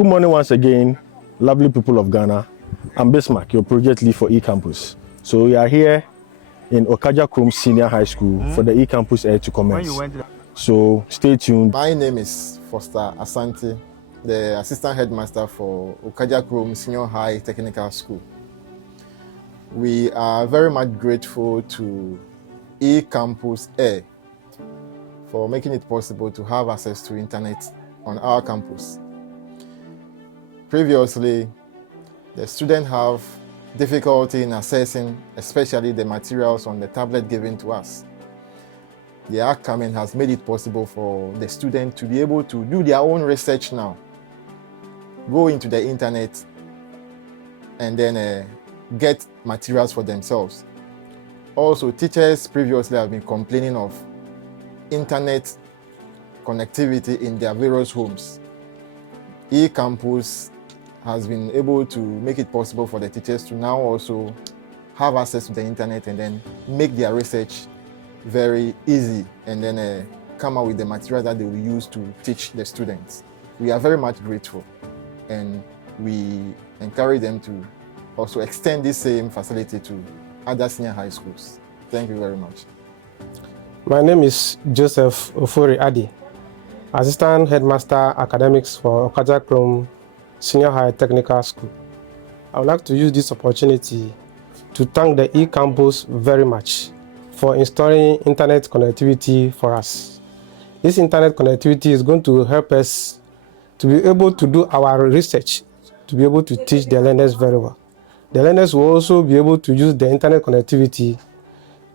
Good morning once again, lovely people of Ghana. I'm Bismarck, your project lead for eCampus. So we are here in Okadjakrom Senior High School for the eCampus Air to commence. So stay tuned. My name is Foster Asante, the assistant headmaster for Okadjakrom Senior High Technical School. We are very much grateful to eCampus Air for making it possible to have access to internet on our campus. Previously, the students have difficulty in accessing, especially the materials on the tablet given to us. The Okadjakrom has made it possible for the student to be able to do their own research now, go into the internet, and then get materials for themselves. Also, teachers previously have been complaining of internet connectivity in their various homes. eCampus has been able to make it possible for the teachers to now also have access to the internet and then make their research very easy and then come out with the material that they will use to teach the students. We are very much grateful and we encourage them to also extend this same facility to other senior high schools. Thank you very much. My name is Joseph Ofori Adi, Assistant Headmaster Academics for Okadjakrom Senior High Technical School. I would like to use this opportunity to thank the eCampus very much for installing internet connectivity for us. This internet connectivity is going to help us to be able to do our research, to be able to teach the learners very well. The learners will also be able to use the internet connectivity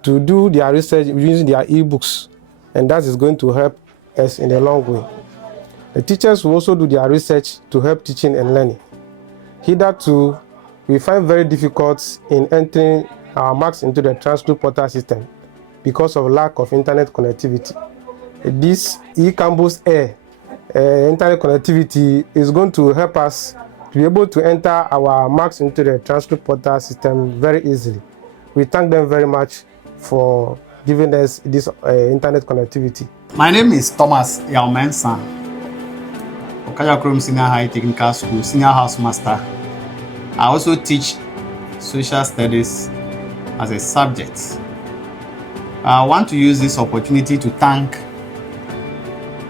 to do their research using their e-books, and that is going to help us in the long way. The teachers will also do their research to help teaching and learning. Hitherto, we find very difficult in entering our marks into the transcript portal system because of lack of internet connectivity. This eCampus Air internet connectivity is going to help us to be able to enter our marks into the transcript portal system very easily. We thank them very much for giving us this internet connectivity. My name is Thomas Yaumensan, Okadjakrom Senior High Technical School, Senior House Master. I also teach Social Studies as a subject. I want to use this opportunity to thank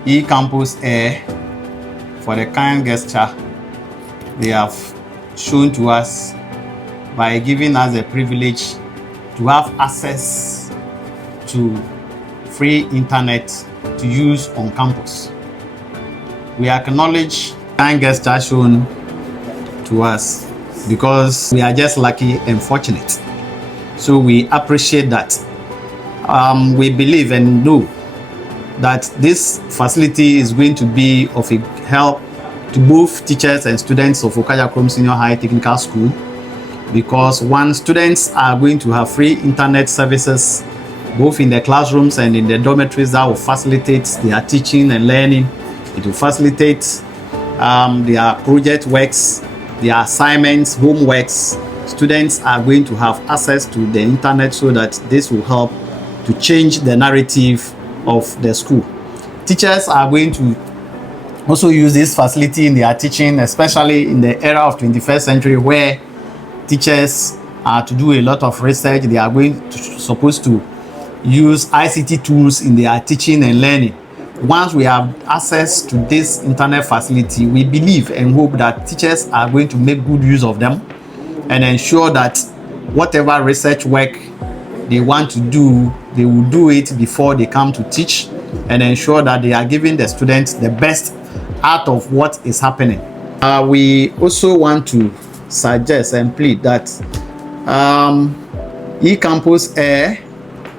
eCampus Air for the kind gesture they have shown to us by giving us the privilege to have access to free internet to use on campus. We acknowledge the kind gesture shown to us because we are just lucky and fortunate. So we appreciate that. We believe and know that this facility is going to be of a help to both teachers and students of Okadjakrom Senior High Technical School, because students are going to have free internet services both in the classrooms and in the dormitories that will facilitate their teaching and learning. It will facilitate their project works, their assignments, homeworks. Students are going to have access to the internet so that this will help to change the narrative of the school. Teachers are going to also use this facility in their teaching, especially in the era of 21st century where teachers are to do a lot of research. They are supposed to use ICT tools in their teaching and learning. Once we have access to this internet facility, we believe and hope that teachers are going to make good use of them and ensure that whatever research work they want to do, they will do it before they come to teach and ensure that they are giving the students the best out of what is happening. We also want to suggest and plead that eCampus Air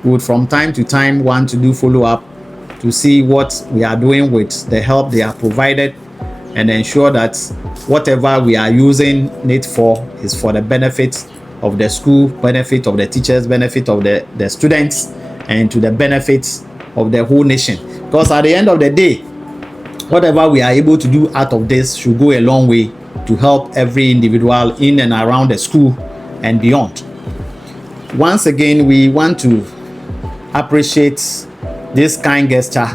would from time to time want to do follow-up to see what we are doing with the help they are provided and ensure that whatever we are using it for is for the benefit of the school, benefit of the teachers, benefit of the students, and to the benefit of the whole nation. Because at the end of the day, whatever we are able to do out of this should go a long way to help every individual in and around the school and beyond. Once again, we want to appreciate this kind gesture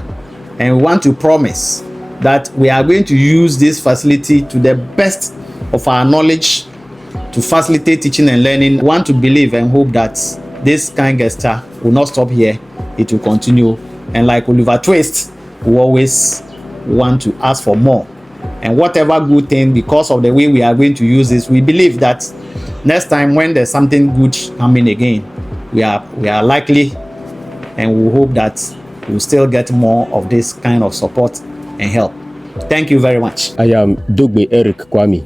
and we want to promise that we are going to use this facility to the best of our knowledge to facilitate teaching and learning. We want to believe and hope that this kind gesture will not stop here. It will continue. And like Oliver Twist, we always want to ask for more. And whatever good thing, because of the way we are going to use this, we believe that next time when there's something good coming again, we are likely and we hope that we'll still get more of this kind of support and help. Thank you very much. I am Dogbe Eric Kwame,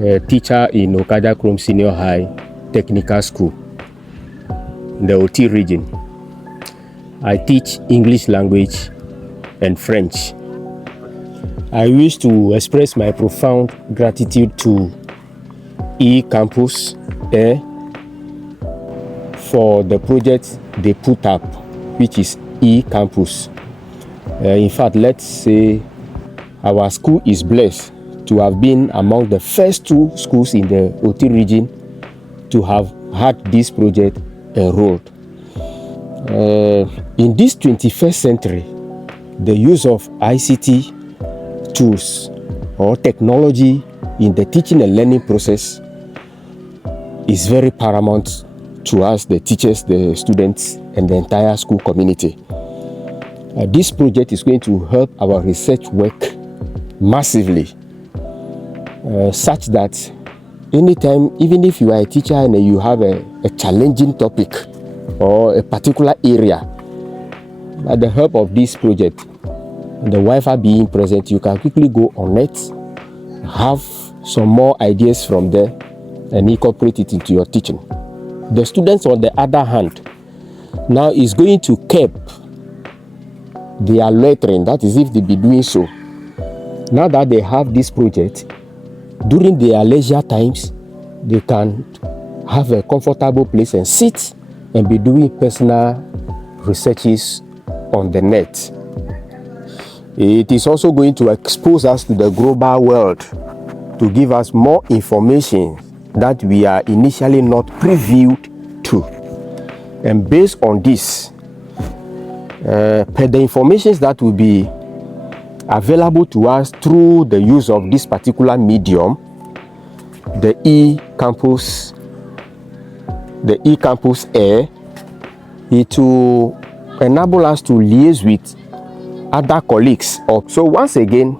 a teacher in Okadjakrom Senior High Technical School in the OT region. I teach English language and French. I wish to express my profound gratitude to eCampus for the project they put up, which is eCampus. In fact, let's say our school is blessed to have been among the first 2 schools in the OT region to have had this project enrolled. In this 21st century, the use of ICT tools or technology in the teaching and learning process is very paramount to us, the teachers, the students, and the entire school community. This project is going to help our research work massively, such that anytime, even if you are a teacher and you have a challenging topic or a particular area, by the help of this project, and the Wi-Fi being present, you can quickly go on it, have some more ideas from there, and incorporate it into your teaching. The students, on the other hand, now is going to keep their lettering, that is if they be doing so. Now that they have this project, during their leisure times, they can have a comfortable place and sit and be doing personal researches on the net. It is also going to expose us to the global world, to give us more information that we are initially not previewed to. And based on this, per the information that will be available to us through the use of this particular medium, the eCampus Air, it will enable us to liaise with other colleagues. So once again,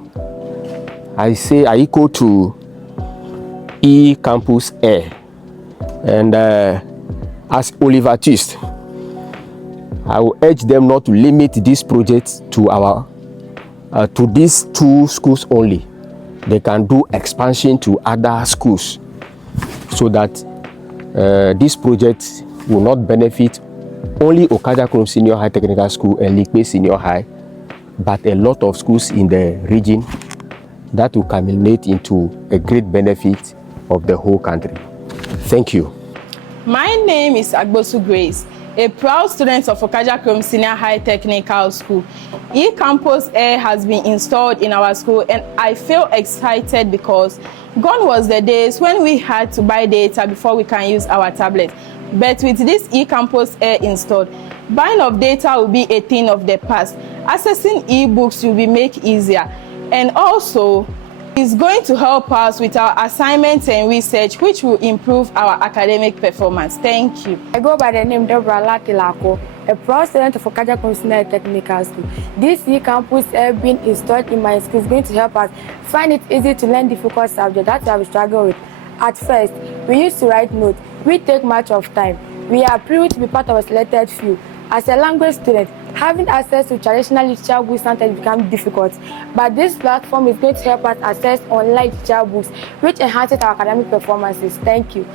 I say I echo to eCampus Air, and as Oliver Twist, I will urge them not to limit this project to to these 2 schools only. They can do expansion to other schools, so that this project will not benefit only Okadjakrom Senior High Technical School and Likpe Senior High, but a lot of schools in the region, that will culminate into a great benefit of the whole country. Thank you. My name is Agbosu Grace, a proud student of Okadjakrom Senior High Technical School. eCampus Air has been installed in our school, and I feel excited because gone was the days when we had to buy data before we can use our tablet. But with this eCampus Air installed, buying of data will be a thing of the past. Accessing e-books will be made easier, and also it's going to help us with our assignments and research, which will improve our academic performance. Thank you. I go by the name Deborah Latilako, a proud student of Okadjakrom Senior Technical School. This eCampus Air being installed in my school is going to help us find it easy to learn difficult subjects that we have struggled with. At first, we used to write notes, which take much of time. We are privileged to be part of a selected few. As a language student, having access to traditional literature books sometimes becomes difficult, but this platform is going to help us access online literature books, which enhances our academic performances. Thank you.